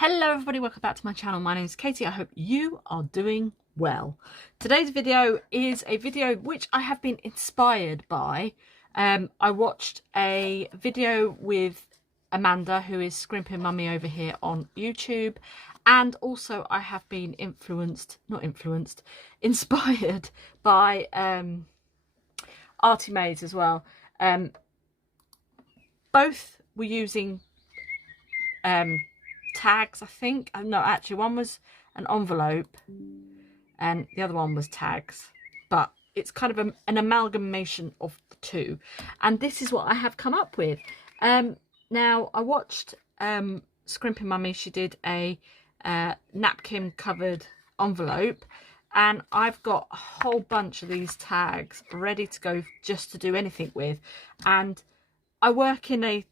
Hello everybody, welcome back to my channel. My name is Katie. I hope you are doing well. Today's video is a video which I have been inspired by. I watched a video with Amanda, who is Scrimpingmommy over here on YouTube, and also I have been inspired by Artie Mays as well. Both were using tags, I think. No, actually one was an envelope and the other one was tags, but it's kind of an amalgamation of the two, and this is what I have come up with. Now I watched Scrimpingmommy. She did a napkin covered envelope, and I've got a whole bunch of these tags ready to go just to do anything with. And I work in a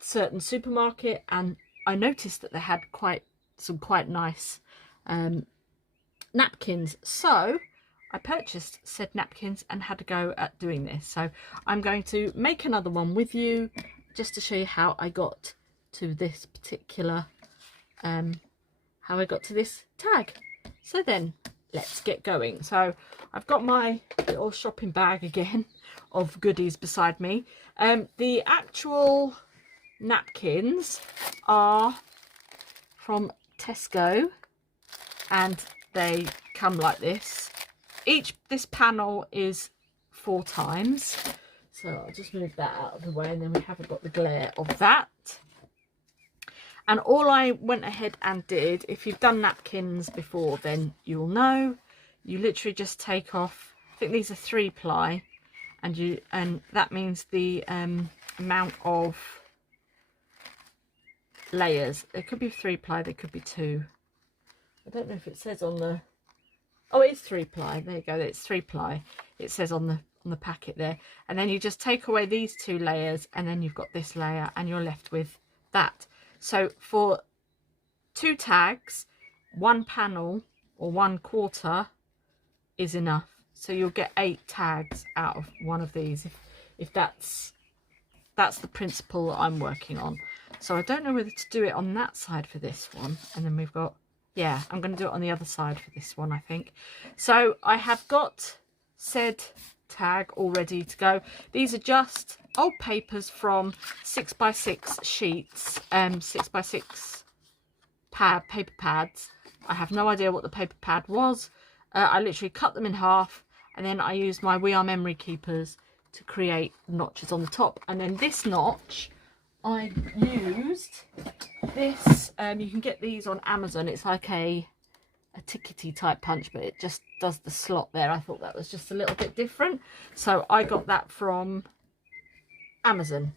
certain supermarket, and I noticed that they had some quite nice napkins, so I purchased said napkins and had to go at doing this. So I'm going to make another one with you just to show you how I got to this particular tag. So then let's get going. So I've got my little shopping bag again of goodies beside me. The actual napkins are from Tesco, and they come like this. This panel is 4 times, so I'll just move that out of the way, and then we haven't got the glare of that. And all I went ahead and did, if you've done napkins before, then you'll know, you literally just take off, I think these are 3-ply, and that means the amount of layers. It could be 3-ply, they could be 2. I don't know if it says on the, oh, it's 3-ply, there you go, it's 3-ply, it says on the packet there. And then you just take away these 2 layers, and then you've got this layer, and you're left with that. So for 2 tags, 1 panel or 1/4 is enough. So you'll get 8 tags out of one of these, if that's the principle that I'm working on. So I don't know whether to do it on that side for this one, and then we've got, yeah, I'm going to do it on the other side for this one, I think. So I have got said tag all ready to go. These are just old papers from 6x6 sheets, 6x6 paper pads. I have no idea what the paper pad was. I literally cut them in half, and then I used my We Are Memory Keepers to create notches on the top. And then this notch, I used this, you can get these on Amazon. It's like a tickety type punch, but it just does the slot there. I thought that was just a little bit different, so I got that from Amazon.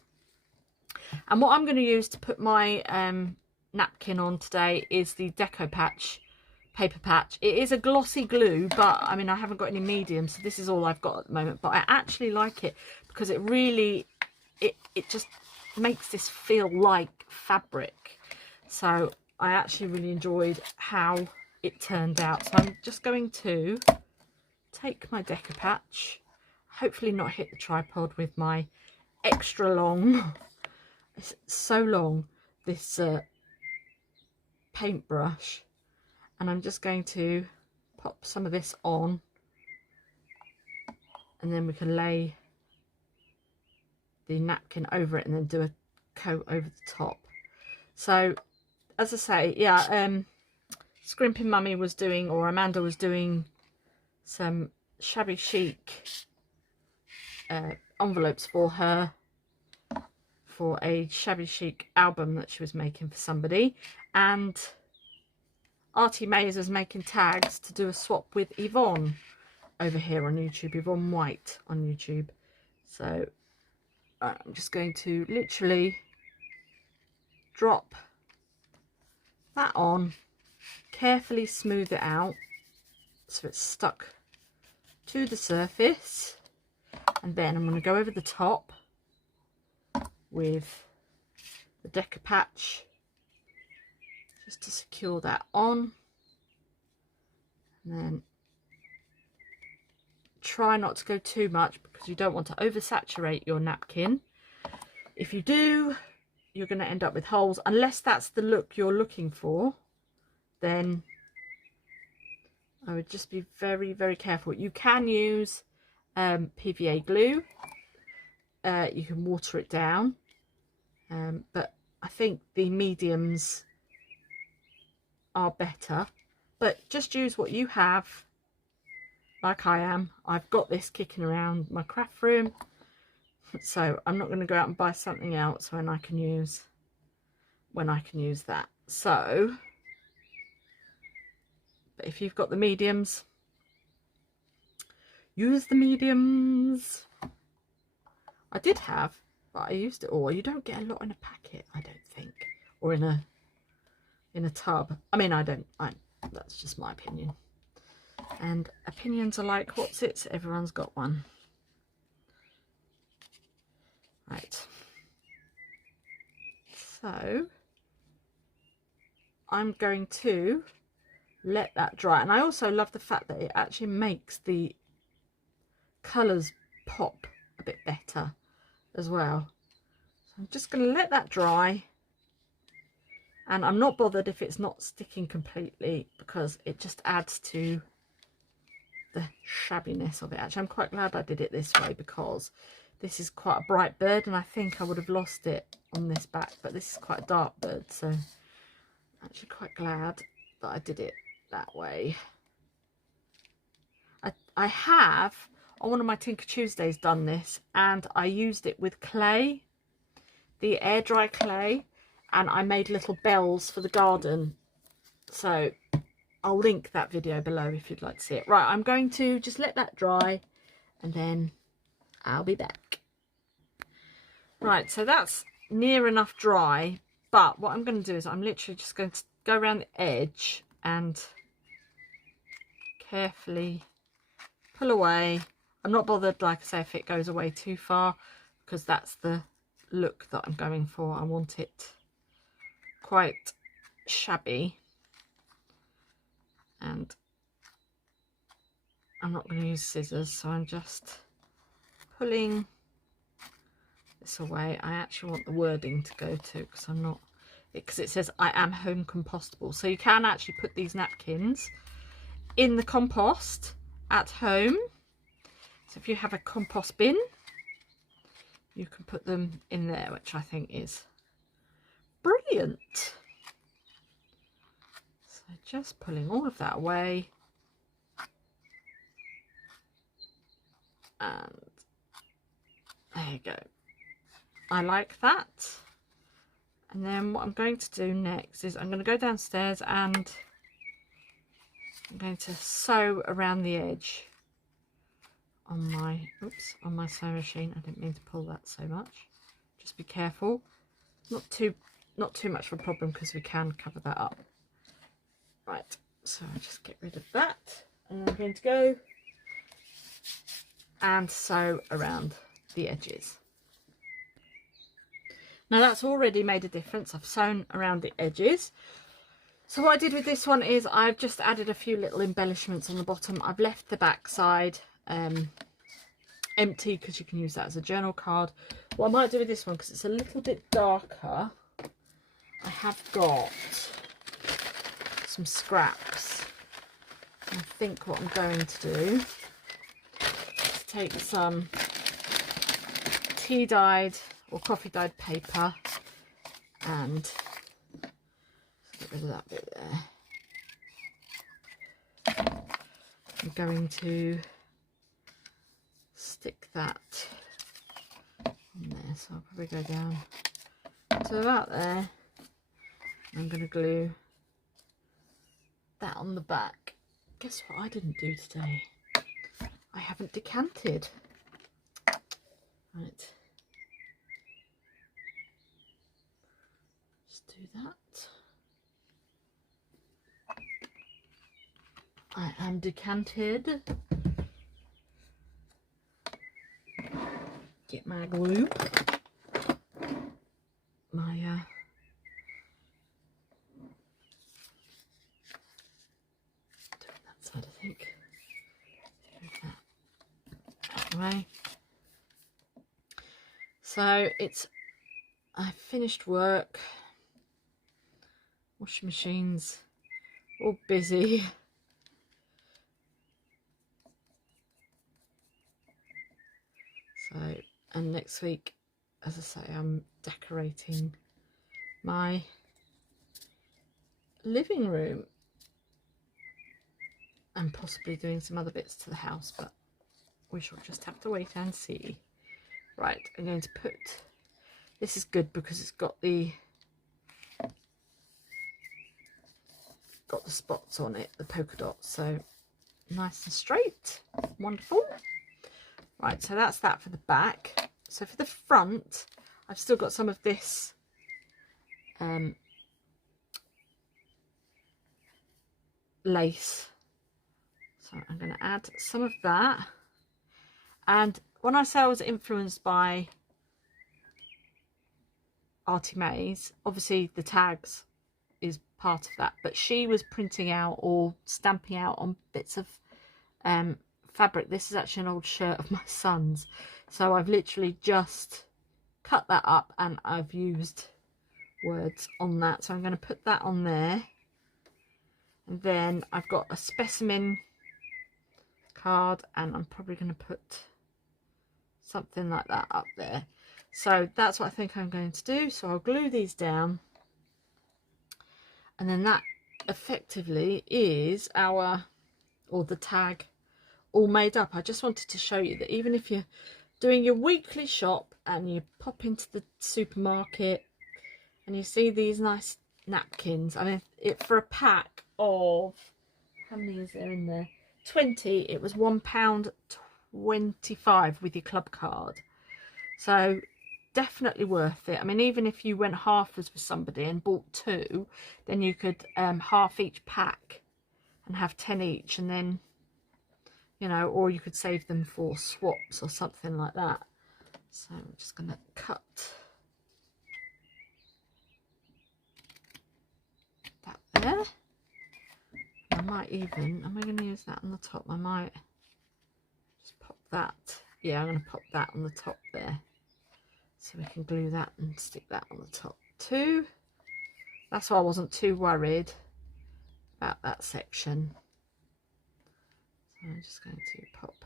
And what I'm going to use to put my napkin on today is the Deco Patch paper patch. It is a glossy glue, but I mean, I haven't got any medium, so this is all I've got at the moment. But I actually like it because it really, it just makes this feel like fabric. So I actually really enjoyed how it turned out. So I'm just going to take my Deco Patch, hopefully not hit the tripod with my extra long, it's so long, this paintbrush. And I'm just going to pop some of this on, and then we can lay the napkin over it and then do a coat over the top. So as I say, yeah, Scrimpingmommy was doing, or Amanda was doing, some shabby chic envelopes for her, for a shabby chic album that she was making for somebody. And Artie Mays is making tags to do a swap with Yvonne over here on YouTube, Yvonne White on YouTube. So I'm just going to literally drop that on, carefully smooth it out so it's stuck to the surface, and then I'm going to go over the top with the Deco Patch just to secure that on. And then try not to go too much, because you don't want to oversaturate your napkin. If you do, you're going to end up with holes. Unless that's the look you're looking for, then I would just be very, very careful. You can use PVA glue. You can water it down. But I think the mediums are better. But just use what you have, like I am. I've got this kicking around my craft room. So I'm not going to go out and buy something else when I can use that. So, but if you've got the mediums, use the mediums. I did have, but I used it all. You don't get a lot in a packet, I don't think, or in a tub. I mean, that's just my opinion. And opinions are like what's-its, everyone's got one. Right. So I'm going to let that dry. And I also love the fact that it actually makes the colours pop a bit better as well. So I'm just going to let that dry. And I'm not bothered if it's not sticking completely, because it just adds to the shabbiness of it. Actually, I'm quite glad I did it this way, because this is quite a bright bird and I think I would have lost it on this back, but this is quite a dark bird, so I'm actually quite glad that I did it that way. I have on one of my Tinker Tuesdays done this, and I used it with clay, the air dry clay, and I made little bells for the garden. So I'll link that video below if you'd like to see it. Right, I'm going to just let that dry and then I'll be back. Right, so that's near enough dry, but what I'm going to do is I'm literally just going to go around the edge and carefully pull away. I'm not bothered, like I say, if it goes away too far, because that's the look that I'm going for. I want it quite shabby, and I'm not going to use scissors, so I'm just pulling this away. I actually want the wording to go to, because I'm not, because it says I am home compostable, so you can actually put these napkins in the compost at home. So if you have a compost bin, you can put them in there, which I think is brilliant. So just pulling all of that away, and there you go. I like that. And then what I'm going to do next is I'm going to go downstairs and I'm going to sew around the edge on my sewing machine. I didn't mean to pull that so much. Just be careful. Not too much of a problem, because we can cover that up. Right, so I'll just get rid of that, and I'm going to go and sew around the edges. Now that's already made a difference. I've sewn around the edges. So what I did with this one is I've just added a few little embellishments on the bottom. I've left the back side empty, because you can use that as a journal card. What I might do with this one, because it's a little bit darker, I have got some scraps. And I think what I'm going to do is take some tea dyed or coffee dyed paper and get rid of that bit there. I'm going to stick that on there, so I'll probably go down to about there. I'm going to glue that on the back. Guess what I didn't do today? I haven't decanted. Right. Just do that. I am decanted. Get my glue. My doing that side, I think. Move that out of the way. So it's I finished work. Washing machines all busy. So, and next week, as I say, I'm decorating my living room and possibly doing some other bits to the house, but we shall just have to wait and see. Right, I'm going to put, this is good because it's got the spots on it, the polka dots, so nice and straight. Wonderful. Right, so that's that for the back. So for the front, I've still got some of this lace, so I'm going to add some of that. And when I say I was influenced by Artie Mays, obviously the tags is part of that, but she was printing out or stamping out on bits of fabric. This is actually an old shirt of my son's, so I've literally just cut that up and I've used words on that, so I'm going to put that on there. And then I've got a specimen card and I'm probably going to put something like that up there. So that's what I think I'm going to do. So I'll glue these down, and then that effectively is our, or the tag, all made up. I just wanted to show you that even if you're doing your weekly shop and you pop into the supermarket and you see these nice napkins, I mean, it for a pack of, how many is there in there? 20. It was £1.25 with your club card. So definitely worth it. I mean, even if you went halfers with somebody and bought 2, then you could half each pack and have 10 each, and then, you know, or you could save them for swaps or something like that. So I'm just going to cut that there. I might even, am I going to use that on the top? I might just pop that. Yeah, I'm going to pop that on the top there, so we can glue that and stick that on the top too. That's why I wasn't too worried about that section. So I'm just going to pop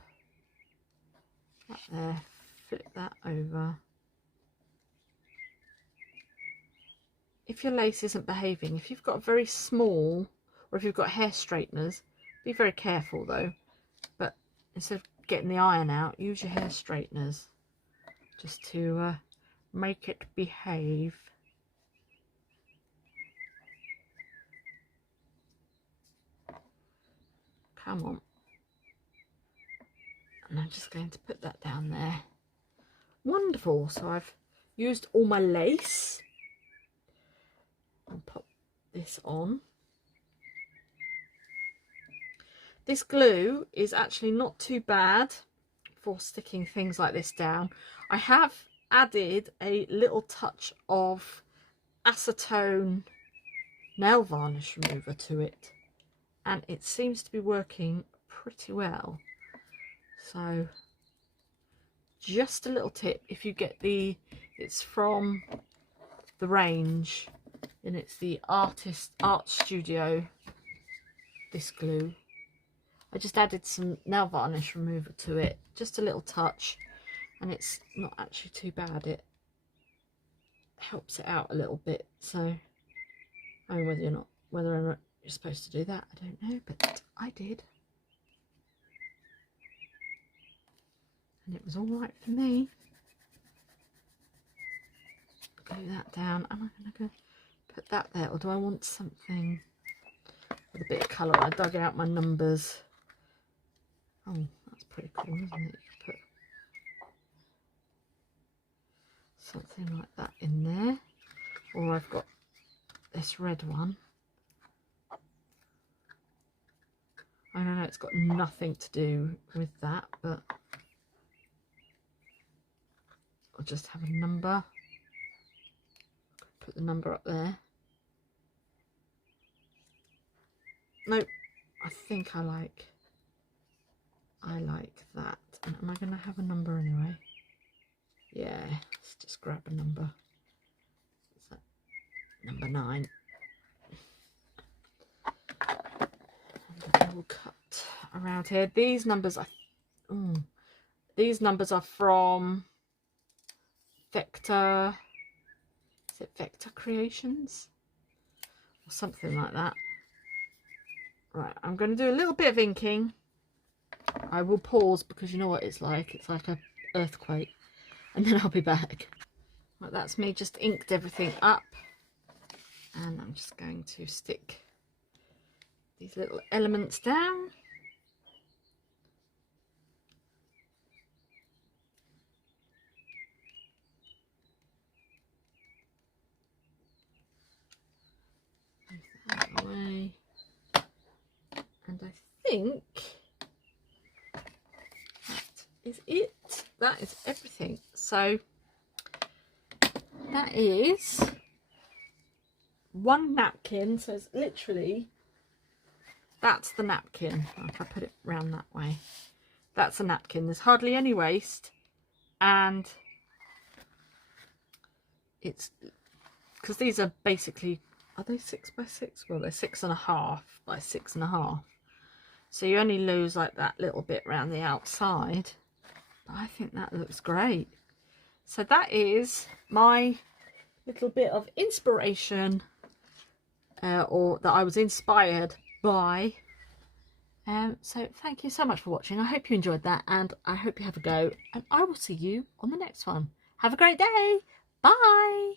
that there, flip that over. If your lace isn't behaving, if you've got very small, or if you've got hair straighteners, be very careful though. But instead of getting the iron out, use your hair straighteners just to make it behave. Come on. And I'm just going to put that down there. Wonderful. So I've used all my lace. I'll pop this on. This glue is actually not too bad for sticking things like this down. I have added a little touch of acetone nail varnish remover to it, and it seems to be working pretty well. So just a little tip, if you get it's from the range, and it's the Art Studio, this glue. I just added some nail varnish remover to it, just a little touch, and it's not actually too bad. It helps it out a little bit. So I mean, whether or not you're supposed to do that, I don't know, but I did, and it was all right for me. Glue that down, and I'm going to go put that there. Or do I want something with a bit of colour? I dug out my numbers. Oh, that's pretty cool, isn't it? You can put something like that in there. Or I've got this red one. I don't know, it's got nothing to do with that, but I'll just have a number. Put the number up there. Nope, I think I like that. And am I going to have a number anyway? Yeah, let's just grab a number. number 9. And I will cut around here. These numbers are from Vector. Is it Vector Creations or something like that? Right, I'm going to do a little bit of inking. I will pause because you know what it's like. It's like an earthquake. And then I'll be back. Right, that's me just inked everything up. And I'm just going to stick these little elements down. Move that out of the way. And I think that is it. That is everything. So that is one napkin. So it's literally, that's the napkin. If I put it round that way, that's a napkin. There's hardly any waste, and it's because these are basically, are they 6 by 6? Well, they're 6.5 by 6.5. So you only lose like that little bit around the outside. But I think that looks great. So that is my little bit of inspiration, or that I was inspired by. So thank you so much for watching. I hope you enjoyed that, and I hope you have a go, and I will see you on the next one. Have a great day. Bye.